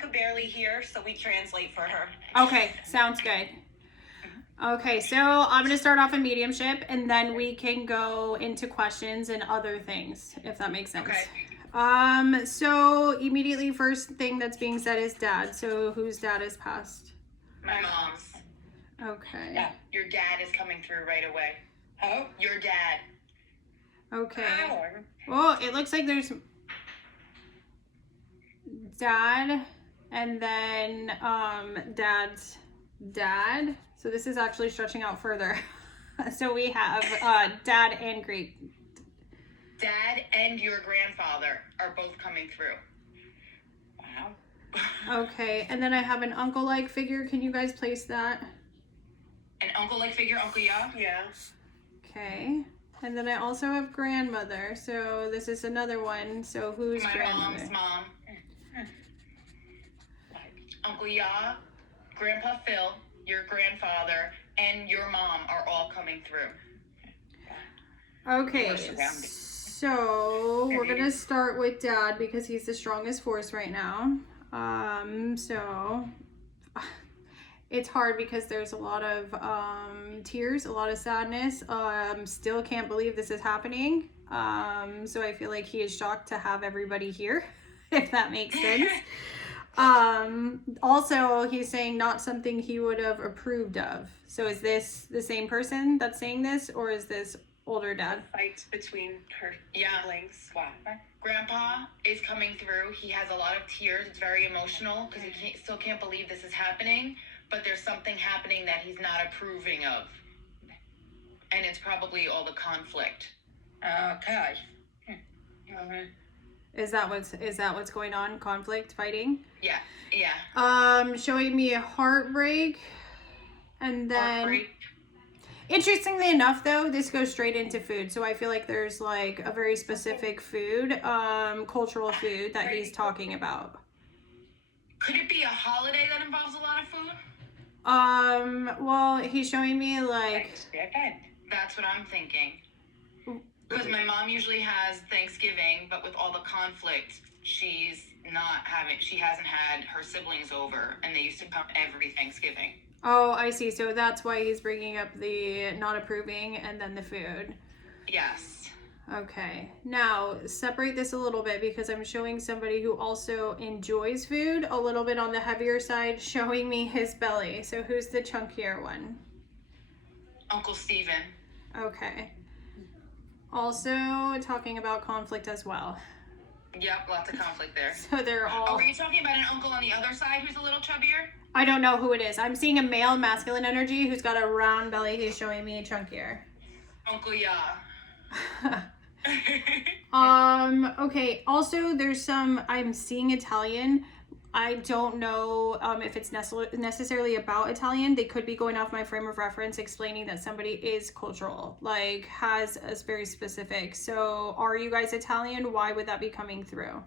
Bianca barely here, so we translate for her. Okay, sounds good. Okay, so I'm going to start off in mediumship, and then we can go into questions and other things, if that makes sense. Okay. So immediately first thing that's being said is dad. So whose dad is passed? My mom's. Okay. Yeah, your dad is coming through right away. Oh? Your dad. Okay. Well, it looks like there's dad and then dad's dad. So this is actually stretching out further. So we have dad and great. Dad and your grandfather are both coming through. Wow. Okay, and then I have an uncle-like figure. Can you guys place that? An uncle-like figure, Uncle Ya? Yeah. Okay. And then I also have grandmother. So this is another one. So who's My grandmother? mom's mom. Uncle Ya, Grandpa Phil, your grandfather, and your mom are all coming through. Okay, so we're gonna start with dad because he's the strongest force right now. So it's hard because there's a lot of tears, a lot of sadness. Still can't believe this is happening. So I feel like he is shocked to have everybody here, if that makes sense. Also, he's saying not something he would have approved of. So is this the same person that's saying this, or is this older dad? Fights between her siblings. Wow. Grandpa is coming through. He has a lot of tears. It's very emotional because he still can't believe this is happening. But there's something happening that he's not approving of. And it's probably all the conflict. Okay. Is that what's going on? Conflict, fighting? Yeah. Showing me a heartbreak. And then Heartbreak. Interestingly enough, though, this goes straight into food. So I feel like there's like a very specific food, cultural food that he's talking about. Could it be a holiday that involves a lot of food? Well, he's showing me like... That's what I'm thinking. Because my mom usually has Thanksgiving, but with all the conflict, she hasn't had her siblings over, and they used to come every Thanksgiving. Oh, I see. So that's why he's bringing up the not approving and then the food. Yes. Okay. Now, separate this a little bit because I'm showing somebody who also enjoys food, a little bit on the heavier side, showing me his belly. So who's the chunkier one? Uncle Steven. Okay. Also talking about conflict as well. Yep, lots of conflict there. So they're all... Oh, were you talking about an uncle on the other side who's a little chubbier? I don't know who it is. I'm seeing a male masculine energy who's got a round belly. He's showing me chunkier. Uncle Ya. Okay. Also, there's some... I'm seeing Italian. I don't know if it's necessarily about Italian. They could be going off my frame of reference, explaining that somebody is cultural, like has a very specific. So are you guys Italian? Why would that be coming through?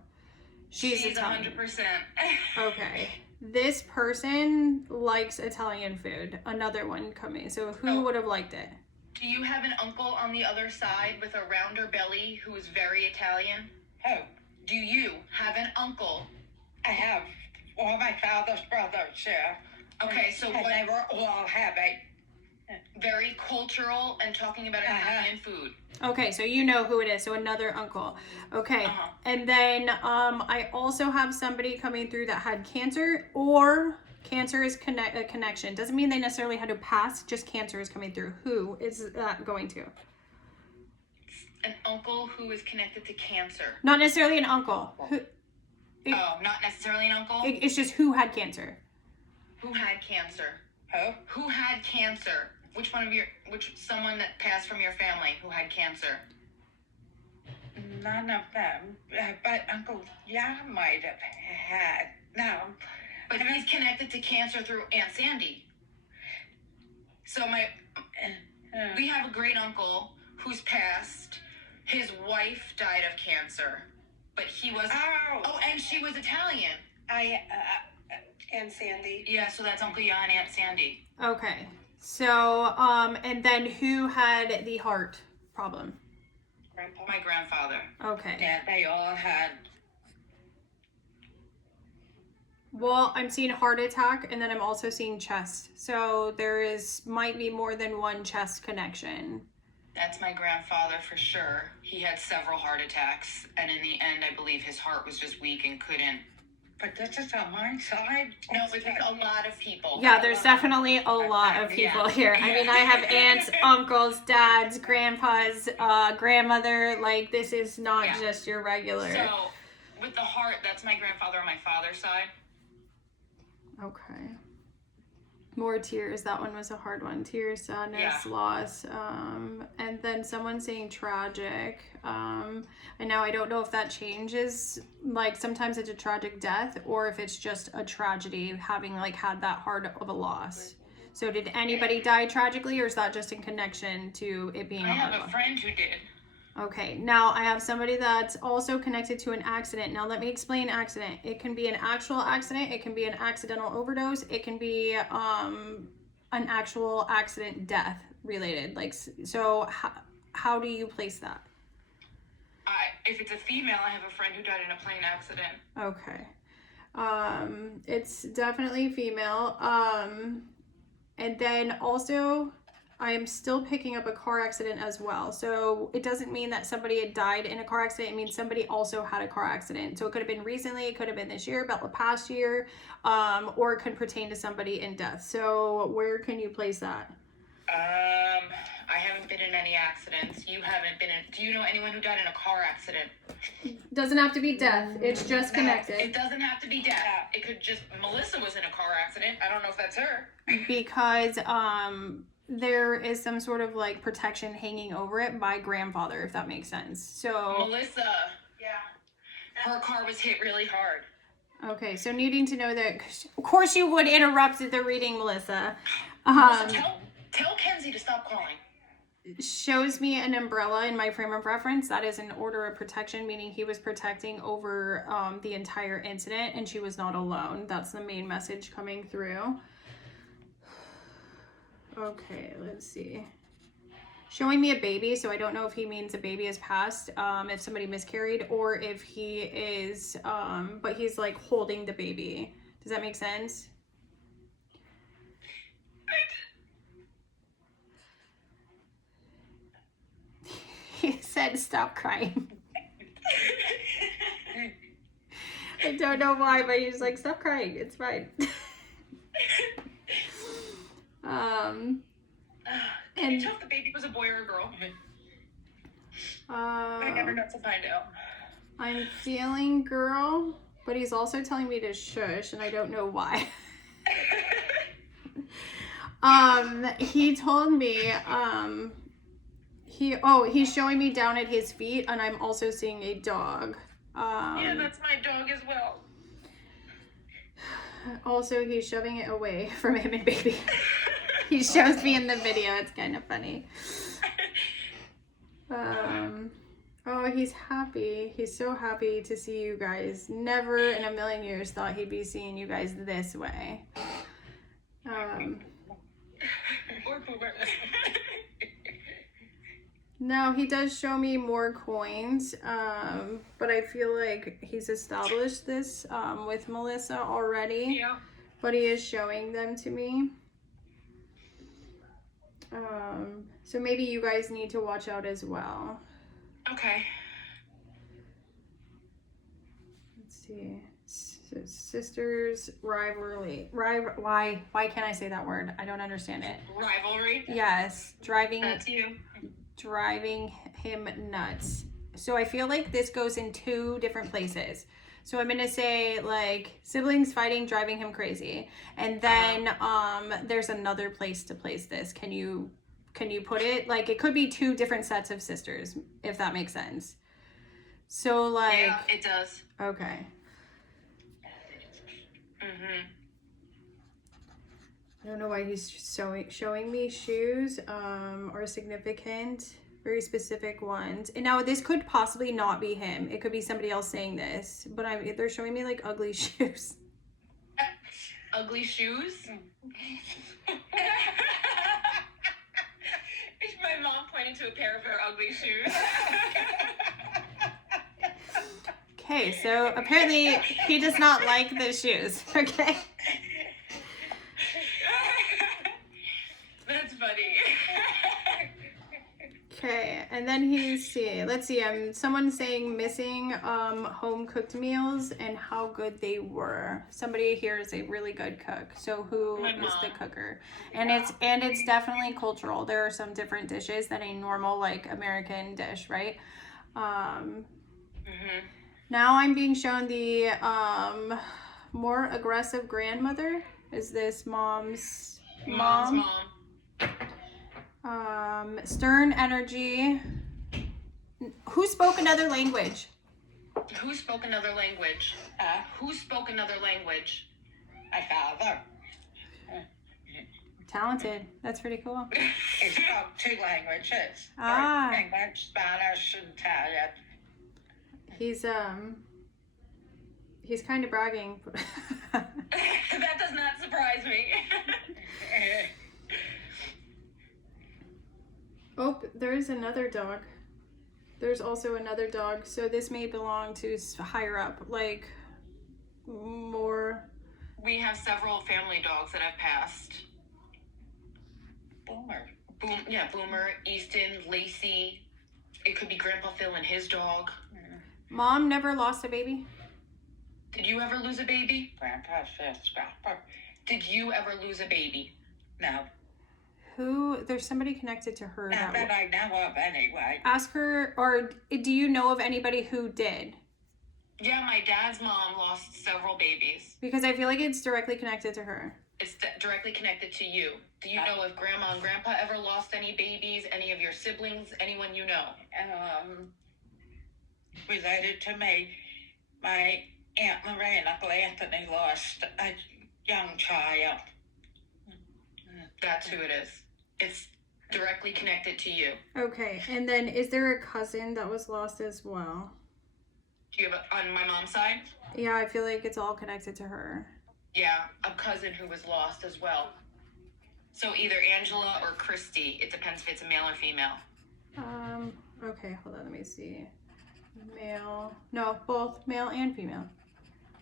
She's Italian. 100%. Okay. This person likes Italian food. Another one coming. So who would have liked it? Do you have an uncle on the other side with a rounder belly who is very Italian? Oh. Do you have an uncle? I have all my father's brothers, yeah. Okay, so what? They were all having very cultural and talking about Italian food. Okay, so you know who it is. So another uncle. Okay, and then I also have somebody coming through that had cancer, or cancer is a connection. Doesn't mean they necessarily had to pass. Just cancer is coming through. Who is that going to? An uncle who is connected to cancer. Not necessarily an uncle. Not necessarily an uncle? It's just who had cancer. Who had cancer? Who had cancer? Someone that passed from your family who had cancer? None of them, but Uncle Ya might have had. No. But he's connected to cancer through Aunt Sandy. So we have a great uncle who's passed. His wife died of cancer. But he was... Oh, and she was Italian. Aunt Sandy. Yeah, so that's Uncle Ya and Aunt Sandy. Okay. So, and then who had the heart problem? Grandpa. My grandfather. Okay. Yeah, they all had... Well, I'm seeing heart attack, and then I'm also seeing chest. So might be more than one chest connection. That's my grandfather for sure. He had several heart attacks, and in the end, I believe his heart was just weak and couldn't. But this is on my side. No, but there's a lot of people. Yeah, there's definitely a lot of people here. I mean, I have aunts, uncles, dads, grandpas, grandmother. Like, this is not just your regular. So, with the heart, that's my grandfather on my father's side. Okay. More tears. That one was a hard one. Tears, sadness, loss. And then someone saying tragic. And now I don't know if that changes. Like, sometimes it's a tragic death, or if it's just a tragedy having like had that hard of a loss. So did anybody die tragically, or is that just in connection to it being a hard I have a friend who did. Okay, now I have somebody that's also connected to an accident. Now let me explain accident. It can be an actual accident. It can be an accidental overdose. It can be an actual accident death related. Like, so how do you place that? If it's a female, I have a friend who died in a plane accident. Okay. It's definitely female. And then also, I am still picking up a car accident as well. So it doesn't mean that somebody had died in a car accident. It means somebody also had a car accident. So it could have been recently, it could have been this year, about the past year, or it could pertain to somebody in death. So where can you place that? I haven't been in any accidents. You haven't been in. Do you know anyone who died in a car accident? Doesn't have to be death. It's just connected. It doesn't have to be death. It could just. Melissa was in a car accident. I don't know if that's her. Because there is some sort of like protection hanging over it by grandfather, if that makes sense. So Melissa, her car was hit really hard. Okay, so needing to know that, of course you would interrupt the reading, Melissa. Tell Kenzie to stop calling. Shows me an umbrella in my frame of reference. That is an order of protection, meaning he was protecting over the entire incident, and she was not alone. That's the main message coming through. Okay, let's see. Showing me a baby, so I don't know if he means a baby has passed, if somebody miscarried, or if he is, but he's like holding the baby. Does that make sense? He said, stop crying. I don't know why, but he's like, stop crying. It's fine. Can you tell if the baby was a boy or a girl? I never got to find out. I'm feeling girl, but he's also telling me to shush, and I don't know why. He told me, he's showing me down at his feet, and I'm also seeing a dog. Yeah, that's my dog as well. Also, he's shoving it away from him and baby. He shows me in the video. It's kind of funny. Oh, he's happy. He's so happy to see you guys. Never in a million years thought he'd be seeing you guys this way. No, he does show me more coins, but I feel like he's established this with Melissa already. Yeah. But he is showing them to me. So maybe you guys need to watch out as well. Okay. Let's see. Sisters rivalry. Why can't I say that word? I don't understand it. Rivalry? Yes. That's you. Driving him nuts. So I feel like this goes in two different places. So I'm gonna say like siblings fighting, driving him crazy, and then there's another place to place this. Can you put it like it could be two different sets of sisters, if that makes sense? So like yeah, it does. Okay. I don't know why he's showing me shoes are significant, very specific ones. And now this could possibly not be him. It could be somebody else saying this, but they're showing me like ugly shoes. Ugly shoes? My mom pointed to a pair of her ugly shoes. Okay, so apparently he does not like the shoes. Okay. That's funny. Okay, and then let's see, someone's saying missing home cooked meals and how good they were. Somebody here is a really good cook. So who My is the mom. cooker? And it's definitely cultural. There are some different dishes than a normal like American dish, right? Now I'm being shown the more aggressive grandmother. Is this mom's Mom's mom? Stern energy. Who spoke another language? Who spoke another language? Who spoke another language? My father. Talented. That's pretty cool. He spoke 2 languages. Ah. English, Spanish, and Italian. He's kind of bragging. That does not surprise me. Oh, there is another dog. There's also another dog. So this may belong to higher up, like more. We have several family dogs that have passed. Boomer. Boomer, Easton, Lacey. It could be Grandpa Phil and his dog. Mom never lost a baby? Did you ever lose a baby? Grandpa said Scrapper. Did you ever lose a baby? No. There's somebody connected to her. Not that I know of anyway. Ask her, or do you know of anybody who did? Yeah, my dad's mom lost several babies. Because I feel like it's directly connected to her. It's directly connected to you. Do you know if Grandma and Grandpa ever lost any babies? Any of your siblings? Anyone you know? Related to me, my Aunt Lorraine and Uncle Anthony lost a young child. That's who it is. It's directly connected to you. Okay, and then is there a cousin that was lost as well? Do you have on my mom's side? Yeah, I feel like it's all connected to her. Yeah, a cousin who was lost as well. So either Angela or Christy. It depends if it's a male or female. Okay, hold on, let me see. Male. No, both male and female.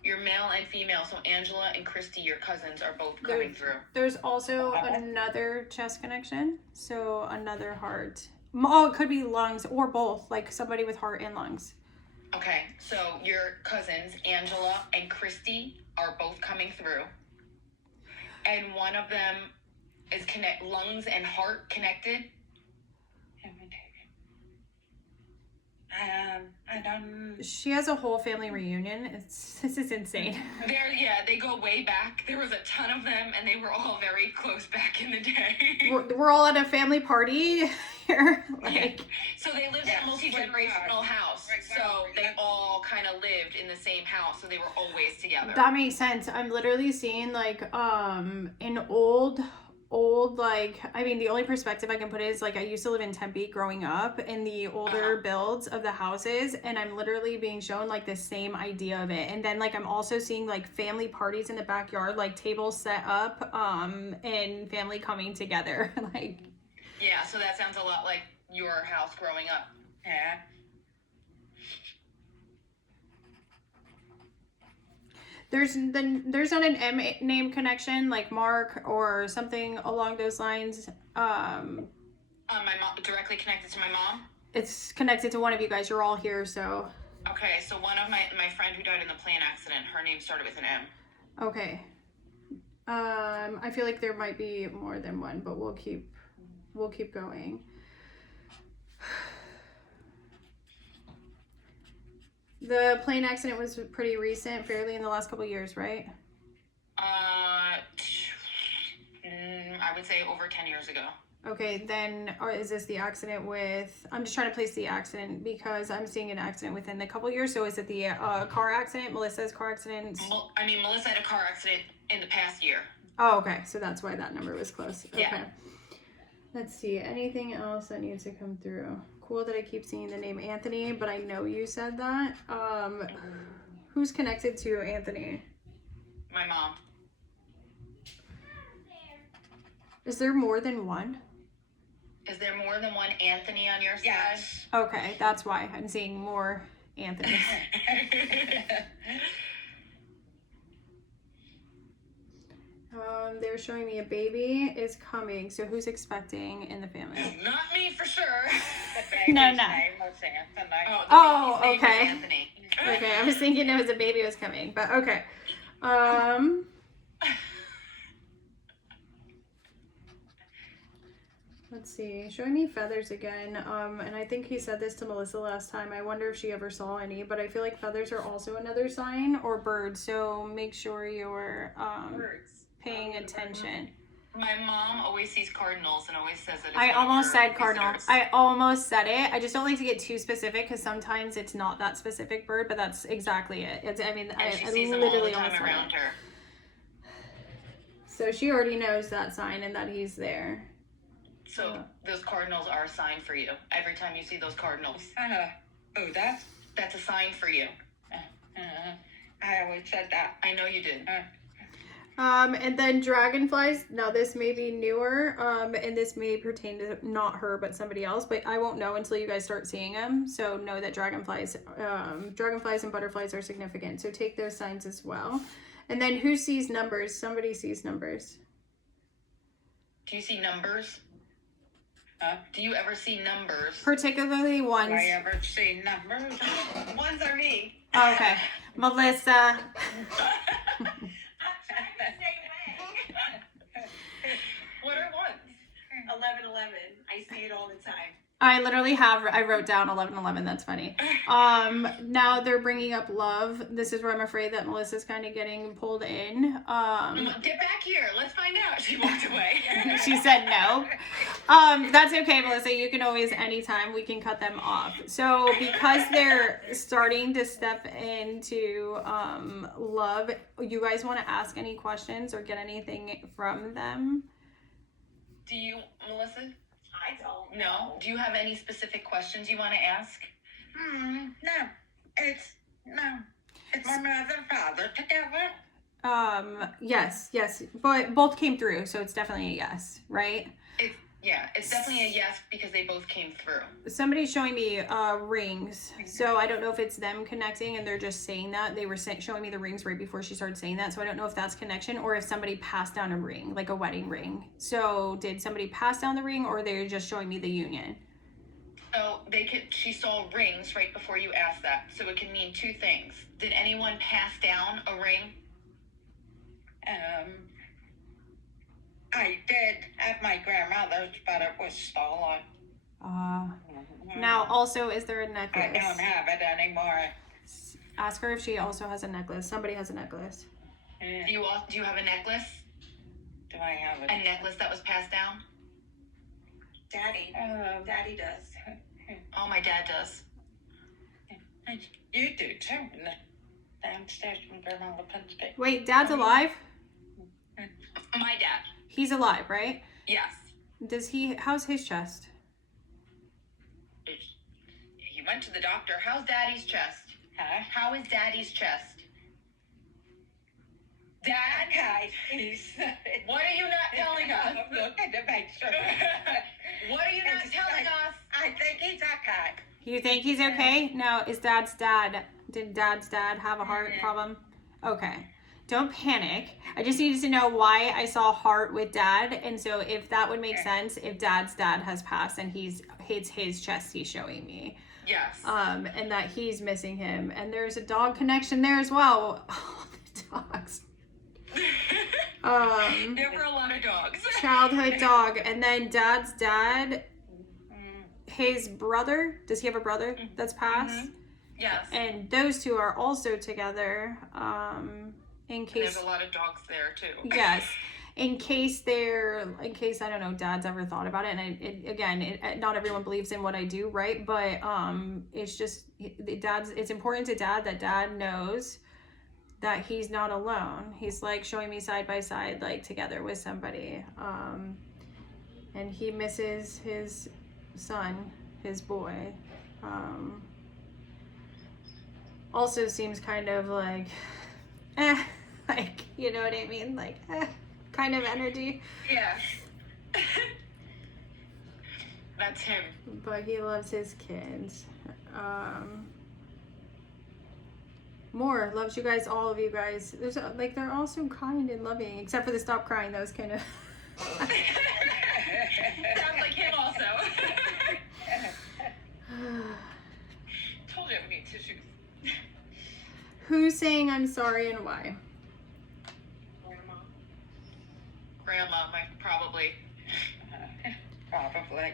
You're male and female, so Angela and Christy, your cousins, are both coming through. There's also another chest connection, so another heart. Oh, it could be lungs or both, like somebody with heart and lungs. Okay, so your cousins, Angela and Christy, are both coming through. And one of them is lungs and heart connected. I don't. She has a whole family reunion. This is insane. They go way back. There was a ton of them, and they were all very close back in the day. We're all at a family party here. So they lived in a multi-generational house. So they all kind of lived in the same house, so they were always together. That makes sense. I'm literally seeing like an old like, I mean, the only perspective I can put is like I used to live in Tempe growing up, and the older builds of the houses, and I'm literally being shown like the same idea of it. And then like I'm also seeing like family parties in the backyard, like tables set up and family coming together. Like, yeah, so that sounds a lot like your house growing up. Yeah. there's not an M name connection like Mark or something along those lines. My mom directly connected to my mom. It's connected to one of you guys. You're all here, so. Okay, so one of my friend who died in the plane accident, her name started with an M. Okay. I feel like there might be more than one, but we'll keep going. The plane accident was pretty recent, fairly in the last couple of years, right? I would say over 10 years ago. Okay, then is this the accident with... I'm just trying to place the accident because I'm seeing an accident within the couple years. So is it the car accident, Melissa's car accident? I mean, Melissa had a car accident in the past year. Oh, okay. So that's why that number was close. Okay. Yeah. Let's see. Anything else that needs to come through? Cool that I keep seeing the name Anthony, but I know you said that. Who's connected to Anthony? My mom. Is there more than one? Is there more than one Anthony on your side? Yes. Okay, that's why I'm seeing more Anthony. They're showing me a baby is coming. So who's expecting in the family? Not me for sure. The No, baby's no. name was Anthony. Oh, the baby's name is okay. Anthony. Okay, I was thinking it was a baby was coming, but okay. Let's see. Showing me feathers again. And I think he said this to Melissa last time. I wonder if she ever saw any, but I feel like feathers are also another sign, or birds. So make sure you're paying attention. My mom always sees cardinals and always says that it's I one of almost her said cardinal. visitors. I almost said it. I just don't like to get too specific because sometimes it's not that specific bird, but that's exactly it. It's. I mean, And she I sees them all the literally time almost said around it. her. So she already knows that sign and that he's there. So those cardinals are a sign for you. Every time you see those cardinals, Oh, that's a sign for you. I always said that. I know you did. And then dragonflies. Now this may be newer, and this may pertain to not her, but somebody else. But I won't know until you guys start seeing them. So know that dragonflies and butterflies are significant. So take those signs as well. And then who sees numbers? Somebody sees numbers. Do you see numbers? Do you ever see numbers? Particularly ones. Do I ever see numbers? Ones are me. Oh, okay, Melissa. What are ones? 11:11. I see it all the time. I literally I wrote down 11:11. That's funny. Now they're bringing up love. This is where I'm afraid that Melissa's kind of getting pulled in. Get back here. Let's find out. She walked away. She said no. That's okay, Melissa. You can always, anytime, we can cut them off. So because they're starting to step into love, you guys want to ask any questions or get anything from them? Do you, Melissa? I don't. No. Do you have any specific questions you want to ask? No. It's my mother and father together. Yes, but both came through, so it's definitely a yes, right? It's definitely a yes because they both came through. Somebody's showing me rings, so I don't know if it's them connecting and they're just saying that. They were showing me the rings right before she started saying that, so I don't know if that's connection or if somebody passed down a ring, like a wedding ring. So did somebody pass down the ring, or they're just showing me the union? So she saw rings right before you asked that, so it can mean two things. Did anyone pass down a ring? I did have my grandmother's, but it was stolen. Now also, is there a I necklace? don't have it anymore. Ask her if she also has a necklace. Somebody has a necklace. Do you have a necklace? Do I have it? A necklace that was passed down? Daddy. Daddy does. Oh, my dad does. You do too. Downstairs from Grandma Lipinski. Wait, Dad's alive? My dad. He's alive, right? Yes. How's his chest? He went to the doctor. How's Daddy's chest? Huh? How is Daddy's chest? Dad? Okay. What are you not telling us? I'm looking to make sure. What are you not telling us? I think he's okay. You think he's okay? Now, did Dad's dad have a heart problem? Okay. Don't panic. I just needed to know why I saw heart with Dad. And so if that would make sense, if Dad's dad has passed and it's his chest he's showing me. Yes. And that he's missing him. And there's a dog connection there as well. Oh, the dogs. There were a lot of dogs. Childhood dog. And then Dad's dad, his brother, does he have a brother that's passed? Yes. And those two are also together. In case There's a lot of dogs there too. yes, in case I don't know, Dad's ever thought about it. And not everyone believes in what I do, right? But it's just it's important to Dad that Dad knows that he's not alone. He's like showing me side by side, like together with somebody. And he misses his son, his boy. Also seems kind of like, like, you know what I mean? Like, kind of energy. Yes. That's him. But he loves his kids. More loves you guys, all of you guys. There's like they're all so kind and loving, except for the stop crying. That was kind of. Sounds like him also. Told you we need tissues. Who's saying I'm sorry and why? Grandma, probably. Probably.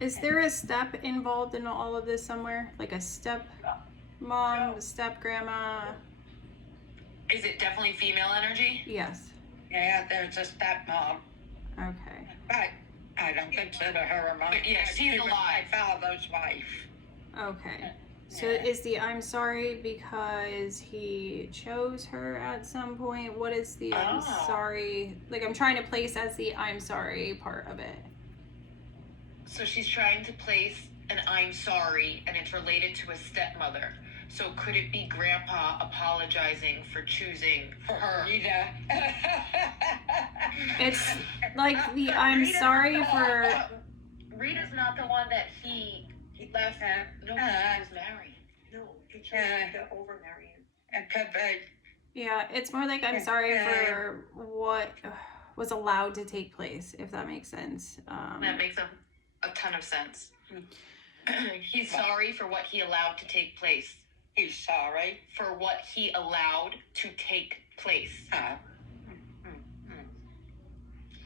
Is there a step involved in all of this somewhere? Like a step mom, step grandma? Is it definitely female energy? Yes. Yeah, there's a stepmom, Okay. but I don't consider her a mom. But yeah, she's She was alive. my father's wife. Okay. So Yeah. is the I'm sorry because he chose her at some point? What is the I'm Oh. sorry? Like I'm trying to place as the I'm sorry part of it. So she's trying to place an I'm sorry, and it's related to a stepmother. So could it be Grandpa apologizing for choosing For her. Rita. It's like the I'm sorry for Rita's not the one that he left. No, he was married. No, he chose to overmarry him. It could be. yeah, it's more like I'm sorry for what was allowed to take place, if that makes sense. That makes a ton of sense. He's sorry for what he allowed to take place. He's sorry. For what he allowed to take place.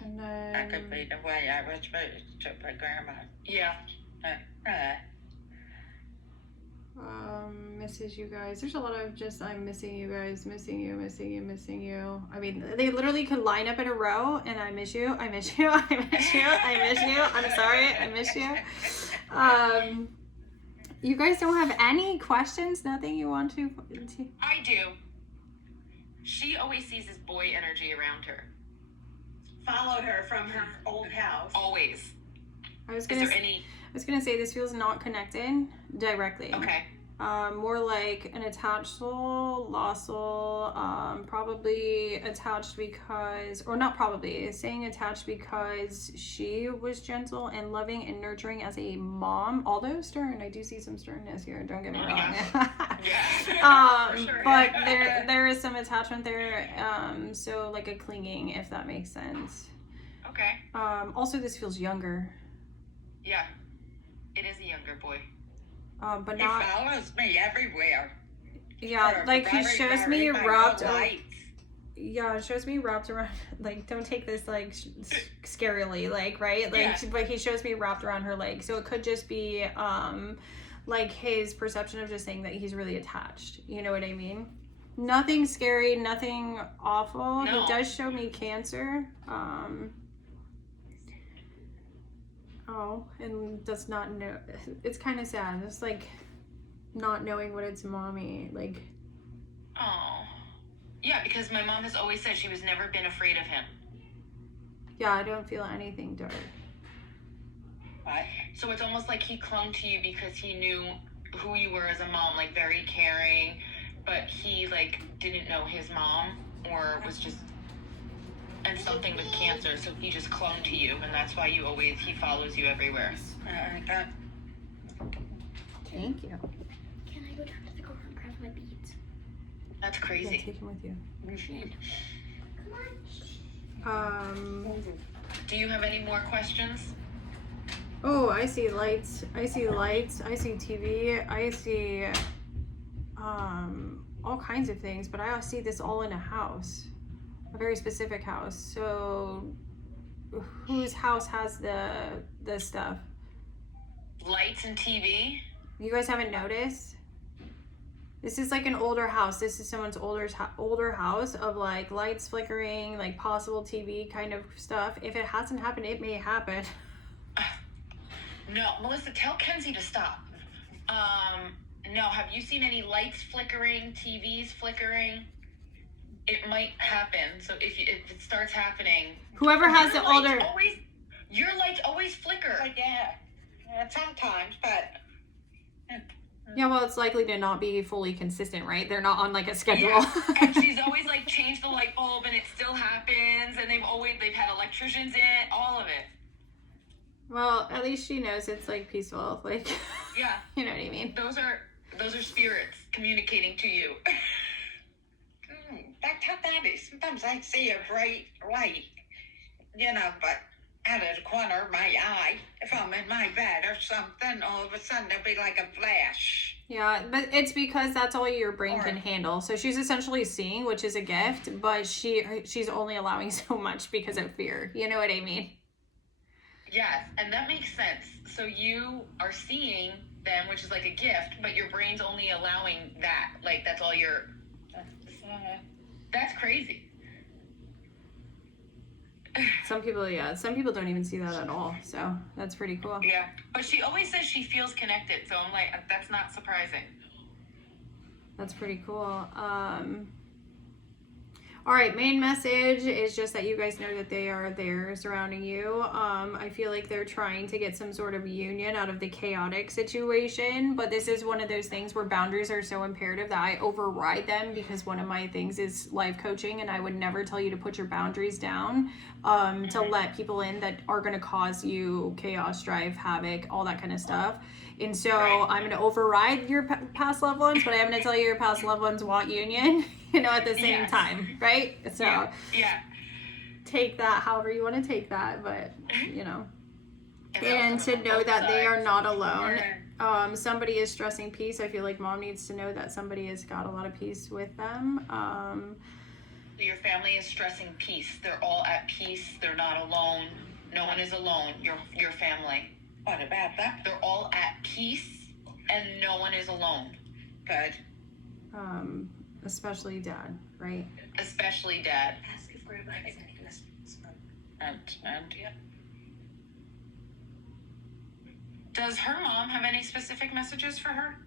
And That could be then the way I was raised to my grandma. Yeah. misses you guys. There's a lot of just I'm missing you guys, missing you, missing you, missing you. I mean, they literally could line up in a row and I miss you, I miss you, I miss you, I miss you, I'm sorry, I miss you. You guys don't have any questions? Nothing you want to? I do. She always sees this boy energy around her. Followed her from her old house. Always. I was Is gonna there any? I was gonna say this feels not connected directly. Okay. More like an attached soul, lost soul, probably attached because, or not probably, saying attached because she was gentle and loving and nurturing as a mom, although stern. I do see some sternness here, don't get me wrong. Yeah. For sure. But there is some attachment there, so like a clinging, if that makes sense. Okay. Also this feels younger, Yeah. It is a younger boy. but He not, follows me everywhere. yeah, For like he very, shows very me my wrapped whole up. life. Yeah, it shows me wrapped around, like, don't take this, like, scarily, like, right? Like, Yeah. but he shows me wrapped around her leg. So it could just be, like, his perception of just saying that he's really attached. You know what I mean? Nothing scary, nothing awful. No. He does show me cancer. And does not know. It's kind of sad. It's like not knowing what it's mommy, like. Oh. Yeah, because my mom has always said she was never been afraid of him. Yeah, I don't feel anything dark. What? So it's almost like he clung to you because he knew who you were as a mom, like very caring, but he like didn't know his mom or was just and something with cancer, so he just clung to you, and that's why he follows you everywhere. Thank you. Can I go down to the car and grab my beads? That's Yeah, crazy. take him with you. Come on. Do you have any more questions? Oh, I see lights. I see lights. I see TV. I see all kinds of things, but I see this all in a house. A very specific house. So whose house has the stuff? Lights and TV? You guys haven't noticed? This is like an older house. This is someone's older house of like lights flickering, like possible TV kind of stuff. If it hasn't happened, it may happen. No, Melissa, tell Kenzie to stop. No, have you seen any lights flickering, TVs flickering? It might happen. So if it starts happening, Whoever has the older. Your lights always flicker. But yeah, sometimes, but Yeah, well, it's likely to not be fully consistent, right? They're not on like a schedule. Yeah. And she's always like changed the light bulb, and it still happens. And they've had electricians in all of it. Well, at least she knows it's like peaceful, like Yeah, you know what I mean. those are Those are spirits communicating to you. That's how that is. Sometimes I see a bright light, but out of the corner of my eye, if I'm in my bed or something, all of a sudden there'll be like a flash. Yeah, but it's because that's all your brain can handle. So she's essentially seeing, which is a gift, but she's only allowing so much because of fear. You know what I mean? Yes, and that makes sense. So you are seeing them, which is like a gift, but your brain's only allowing that. Like, that's all your... That's crazy. Some people don't even see that at all. So that's pretty cool. Yeah, but she always says she feels connected, so I'm like, that's not surprising. That's pretty cool. All right, main message is just that you guys know that they are there surrounding you. I feel like they're trying to get some sort of union out of the chaotic situation, but this is one of those things where boundaries are so imperative that I override them, because one of my things is life coaching, and I would never tell you to put your boundaries down to let people in that are going to cause you chaos, strife, havoc, all that kind of stuff. And so I'm going to override your past loved ones, but I'm going to tell you your past loved ones want union, at the same time, right? So yeah. Take that however you want to take that, but, and to know that they are not alone. Somebody is stressing peace. I feel like mom needs to know that somebody has got a lot of peace with them. Your family is stressing peace. They're all at peace. They're not alone. No one is alone. Your family. What about that? They're all at peace, and no one is alone. Good. Especially dad, right? Especially dad. Ask if grandma has any messages. And yeah. Does her mom have any specific messages for her?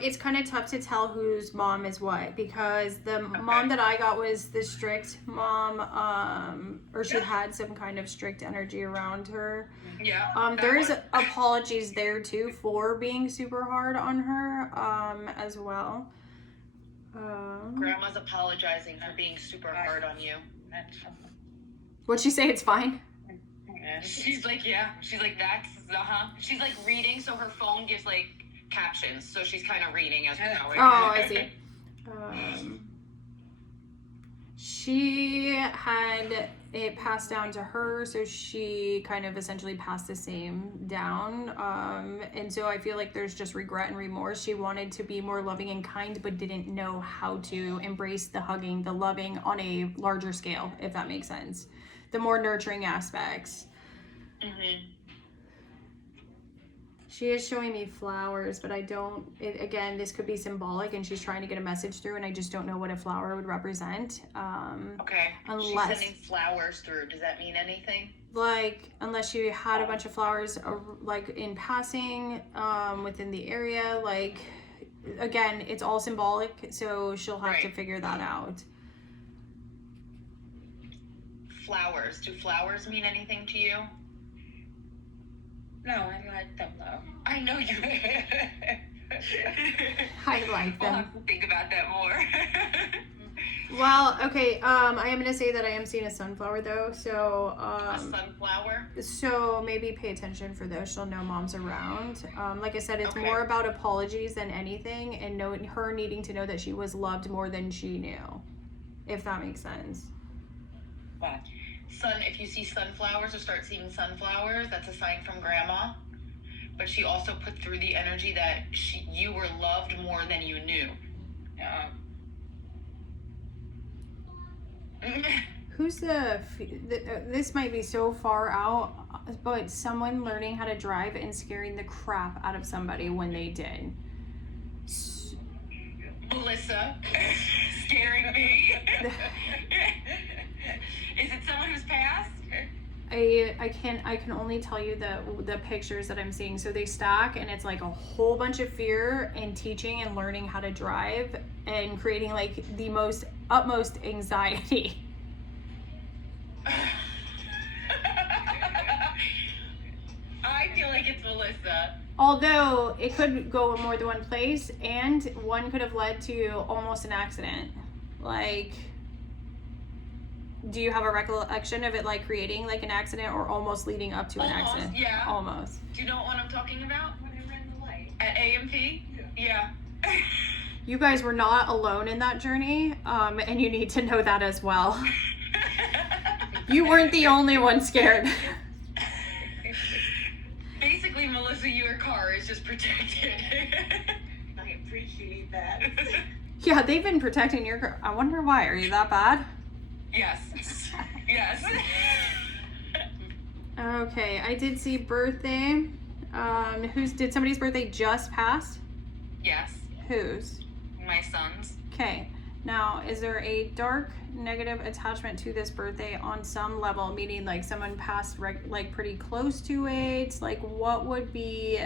It's kind of tough to tell whose mom is what, because the mom that I got was the strict mom, or she had some kind of strict energy around her. Yeah. There's apologies there too for being super hard on her, as well. Grandma's apologizing for being super hard on you. What'd she say? It's fine. She's like, yeah. She's like, that's She's like reading, so her phone gives like captions, so she's kind of reading as we're going. Oh, I see. She had it passed down to her, so she kind of essentially passed the same down. And so I feel like there's just regret and remorse. She wanted to be more loving and kind, but didn't know how to embrace the hugging, the loving on a larger scale, if that makes sense. The more nurturing aspects. Mm-hmm. She is showing me flowers, but I don't, again, this could be symbolic and she's trying to get a message through, and I just don't know what a flower would represent. Okay. Unless, she's sending flowers through. Does that mean anything? Like, unless she had a bunch of flowers, like, in passing, within the area, like, again, it's all symbolic, so she'll have to figure that out. Flowers. Do flowers mean anything to you? No, I like them though. I know you. I like We'll them. have to think about that more. Well, okay, I am going to say that I am seeing a sunflower, though, so... a sunflower? So maybe pay attention for those. She'll know mom's around. Like I said, it's more about apologies than anything, and her needing to know that she was loved more than she knew, if that makes sense. What? If you see sunflowers or start seeing sunflowers, that's a sign from grandma. But she also put through the energy that you were loved more than you knew. Who's this might be so far out, but someone learning how to drive and scaring the crap out of somebody when they did. Melissa, scaring me. Is it someone who's passed? I can only tell you the pictures that I'm seeing. So they stack, and it's like a whole bunch of fear and teaching and learning how to drive and creating like the utmost anxiety. I feel like it's Melissa. Although it could go in more than one place, and one could have led to almost an accident. Like, do you have a recollection of it like creating like an accident or almost leading up to an accident? Yeah. Almost. Do you know what I'm talking about? When I ran the light. At AMP? Yeah. You guys were not alone in that journey, and you need to know that as well. You weren't the only one scared. Basically, Melissa, your car is just protected. I appreciate that. Yeah, they've been protecting your car. I wonder why. Are you that bad? Yes. Yes. Okay, I did see birthday. Did somebody's birthday just pass? Yes. Whose? My son's. Okay. Now, is there a dark negative attachment to this birthday on some level, meaning like someone passed like pretty close to it? Like what would be,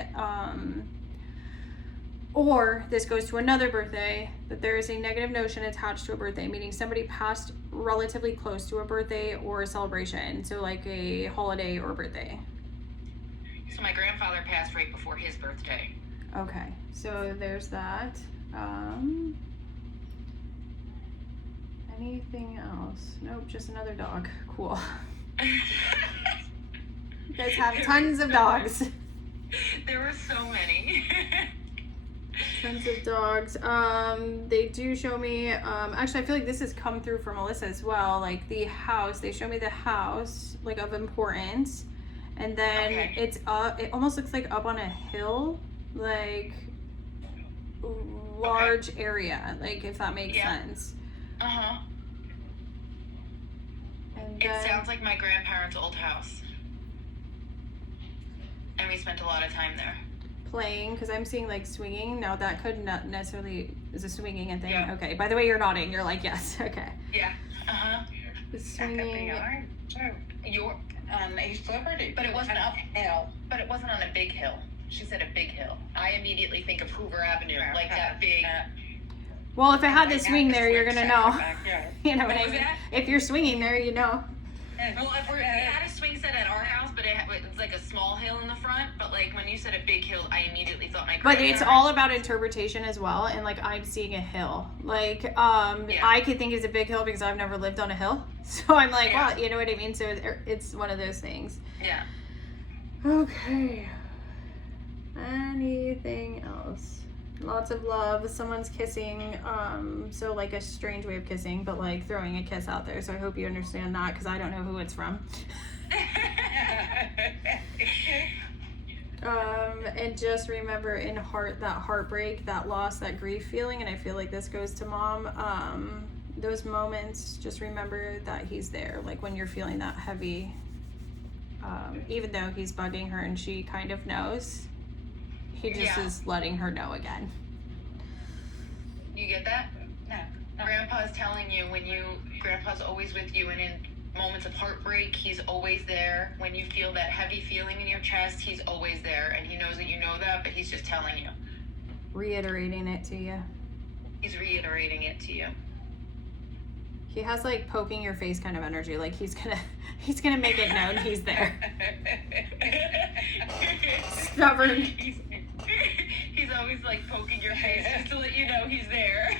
or this goes to another birthday, that there is a negative notion attached to a birthday, meaning somebody passed relatively close to a birthday or a celebration. So like a holiday or birthday. So my grandfather passed right before his birthday. Okay, so there's that. Anything else? Nope, just another dog. Cool. You guys have tons of dogs. There were so many. Tons of dogs. They do show me, actually I feel like this has come through for Melissa as well, like the house. They show me the house, like of importance. And then Okay. it's up, it almost looks like up on a hill, like large area, like if that makes Yeah. sense. Uh-huh. And It then, sounds like my grandparents' old house. And we spent a lot of time there. playing, because I'm seeing like swinging. Now that could not necessarily, is a swinging a thing? Yeah. Okay, by the way you're nodding, you're like yes. Okay. Yeah. Uh-huh. That could be Swinging. alright, too. Your On East Liberty. But it wasn't up. Hill. But it wasn't on a big hill. She said a big hill. I immediately think of Hoover Avenue, like that big. Well, if it had the Like swing at the there, you're swing gonna set in the know. backyard. You know what What I was mean? that? If you're swinging there, you know. Well, if we had a swing set at our house, but it's like a small hill in the front. But like when you said a big hill, I immediately thought my. But it's grandparents- all about interpretation as well, and like I'm seeing a hill. Like Yeah. I could think it's a big hill because I've never lived on a hill, so I'm like, Yeah. well, you know what I mean. So it's one of those things. Yeah. Okay. Anything else? Lots of love. Someone's kissing. So like a strange way of kissing, but like throwing a kiss out there. So I hope you understand that because I don't know who it's from. And just remember in heart, that heartbreak, that loss, that grief feeling, and I feel like this goes to mom. Those moments, just remember that he's there. Like when you're feeling that heavy, even though he's bugging her and she kind of knows, he just Yeah. is letting her know again. You get that? No. Grandpa's telling you Grandpa's always with you, and in moments of heartbreak, he's always there. When you feel that heavy feeling in your chest, he's always there, and he knows that you know that, but he's just telling you. Reiterating it to you. He's reiterating it to you. He has like poking your face kind of energy. Like he's gonna make it known he's there. Stubborn. He's always like poking your face just to let you know he's there.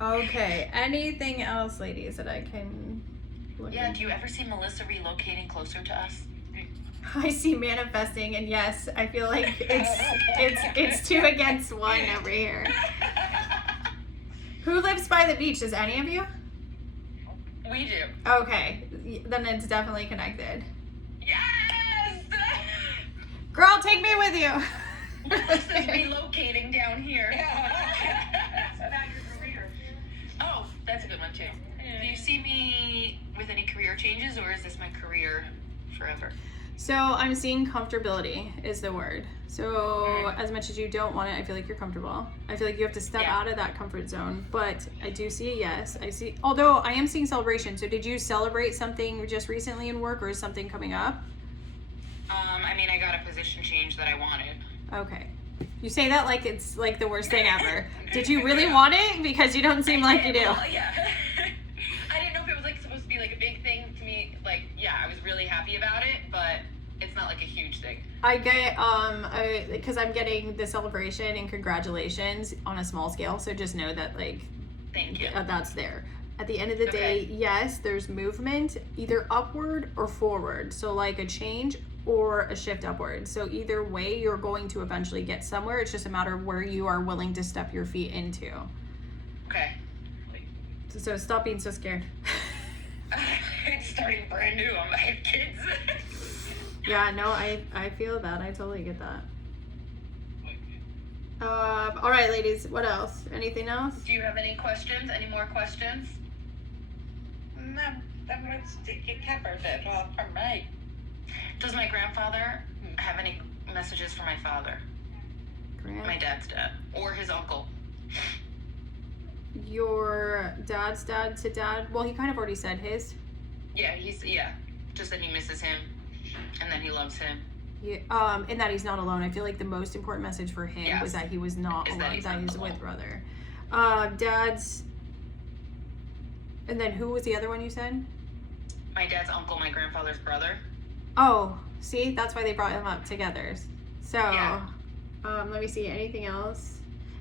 Okay. Anything else, ladies, that I can look Yeah, into? do you ever see Melissa relocating closer to us? I see manifesting, and yes, I feel like it's 2 against 1 over here. Who lives by the beach? Does any of you? We do. Okay, then it's definitely connected. Yes! Girl, take me with you. Melissa's relocating down here. About your career. Oh, that's a good one too. Do you see me with any career changes, or is this my career forever? So I'm seeing comfortability is the word. So as much as you don't want it, I feel like you're comfortable. I feel like you have to step Yeah. out of that comfort zone. But I do see a yes. Although I am seeing celebration. So did you celebrate something just recently in work, or is something coming up? I mean, I got a position change that I wanted. Okay. You say that like it's like the worst thing ever. Did you really want it? Because you don't seem like you do. Well, yeah. I didn't know if it was like supposed to be like a big thing to me. Like, yeah, I was really happy about it, but it's not like a huge thing. I get because I'm getting the celebration and congratulations on a small scale. So just know that like Thank you. that's there. At the end of the Okay. day, yes, there's movement either upward or forward. So like a change or a shift upward. So either way, you're going to eventually get somewhere. It's just a matter of where you are willing to step your feet into. Okay. So stop being so scared. It's starting brand new. I have kids. Yeah, no, I feel that. I totally get that. All right, ladies, what else? Anything else? Do you have any questions? Any more questions? No, that was you covered it all for me. Does my grandfather have any messages for my father? Grant? My dad's dad. Or his uncle? Your dad's dad to dad? Well, he kind of already said his. Yeah, just that he misses him and that he loves him. Yeah, and that he's not alone. I feel like the most important message for him Yes. was that he was not Is that alone, he's that not he's alone. with brother. Dad's, and then who was the other one you said? My dad's uncle, my grandfather's brother. Oh, see, that's why they brought him up together. So, Yeah. let me see, anything else?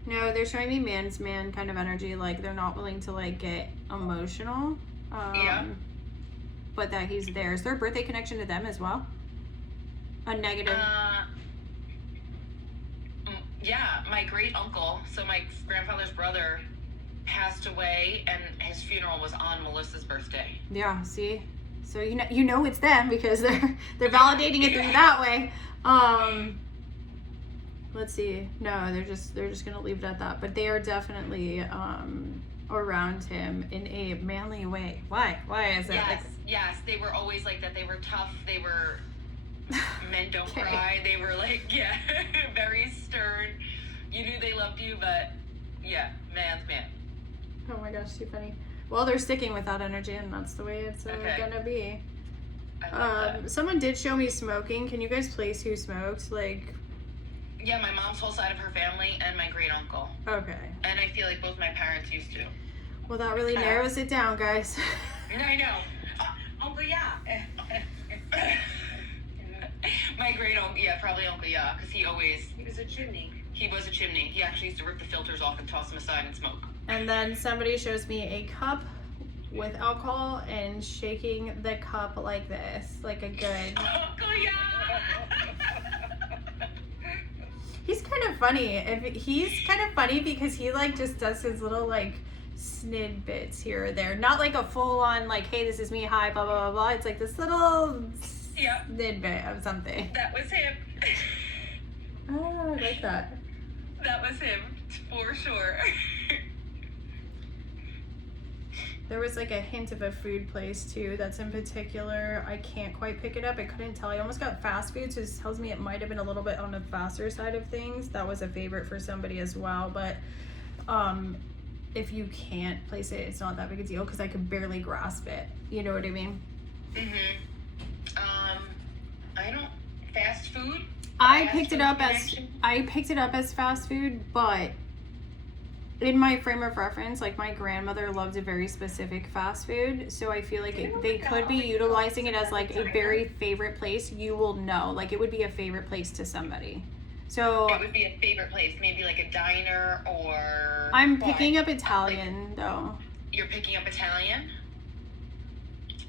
No, they're showing me man's man kind of energy, like they're not willing to like get emotional. Yeah. But that he's there. Is there a birthday connection to them as well? A negative. Yeah, my great uncle, so my grandfather's brother, passed away, and his funeral was on Melissa's birthday. Yeah, see? So you know it's them because they're validating it through that way. Let's see. No, they're just gonna leave it at that. But they are definitely around him in a manly way. Why? Why is that? Yes, they were always like that. They were tough. They were men don't Okay. cry. They were like, yeah, very stern. You knew they loved you, but yeah, man's man. Oh my gosh, too funny. Well, they're sticking with that energy, and that's the way it's Okay. gonna be. I love that. Someone did show me smoking. Can you guys place who smoked? Like, Yeah, my mom's whole side of her family and my great uncle. okay. And I feel like both my parents used to. Well, that really narrows it down, guys. And I know. Uncle Ya. My great uncle, yeah, probably Uncle Ya, because he was a chimney. was a chimney. He actually used to rip the filters off and toss them aside and smoke. And then somebody shows me a cup with alcohol and shaking the cup like this, like a good. Uncle Ya! He's kind of funny. He's kind of funny because he like just does his little like snid bits here or there. Not like a full on like, hey, this is me, hi, blah blah blah blah. It's like this little Yep. snid bit of something. That was him. Oh, I like that. That was him, for sure. There was like a hint of a food place too that's in particular. I can't quite pick it up. I couldn't tell. I almost got fast food, so this tells me it might have been a little bit on the faster side of things. That was a favorite for somebody as well. But if you can't place it, it's not that big a deal because I could barely grasp it. You know what I mean? I don't fast food. I Fast picked it food up as fast food, but in my frame of reference, like my grandmother loved a very specific fast food, so I feel like they could be utilizing it as like a very favorite place. You will know, like it would be a favorite place to somebody. So It would be a favorite place, maybe like a diner or. I'm picking up Italian though. You're picking up Italian?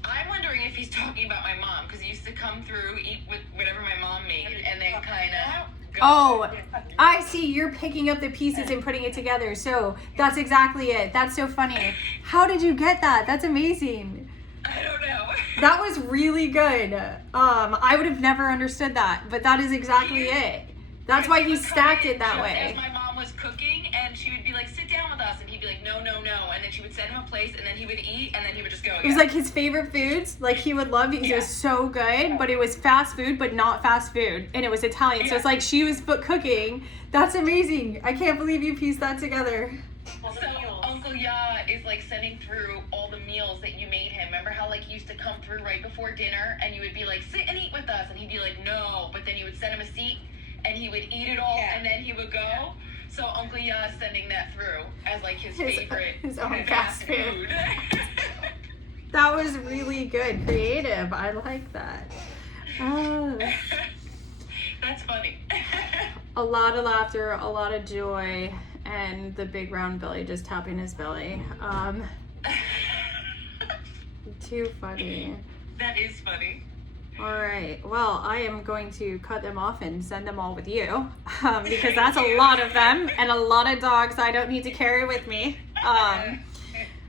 I'm wondering if he's talking about my mom, because he used to come through, eat with whatever my mom made, and then kind of go. Oh, I see. You're picking up the pieces and putting it together. So that's exactly it. That's so funny. How did you get that? That's amazing. I don't know. That was really good. I would have never understood that, but that is exactly it. That's why he would come stacked in it that just way. As my mom was cooking, and she would be like, "Sit down with us," and he'd be like, "No, no, no," and then she would set him a place, and then he would eat, and then he would just go. It was like his favorite foods, like he would love because it was so good, but it was fast food, but not fast food, and it was Italian. So it's like she was cooking. That's amazing. I can't believe you pieced that together. So Uncle Ya is like sending through all the meals that you made him. Remember how like he used to come through right before dinner, and you would be like, "Sit and eat with us," and he'd be like, "No," but then you would send him a seat, and he would eat it all, and then he would go. So Uncle Ya is sending that through as like his favorite his own fast food. food. That was really good, creative. I like that. That's funny. A lot of laughter, a lot of joy, and the big round belly just tapping his belly. Too funny. That is funny. All right. Well, I am going to cut them off and send them all with you because that's a lot of them and a lot of dogs I don't need to carry with me.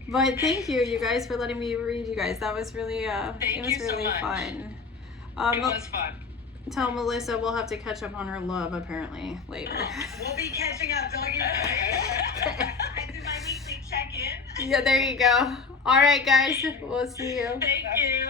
But thank you guys for letting me read you guys. That was really it was you so really much. fun. It was fun. Tell Melissa we'll have to catch up on her love apparently later. We'll be catching up, don't you worry. I do my weekly check-in. Yeah, there you go. All right, guys. We'll see you. Thank you.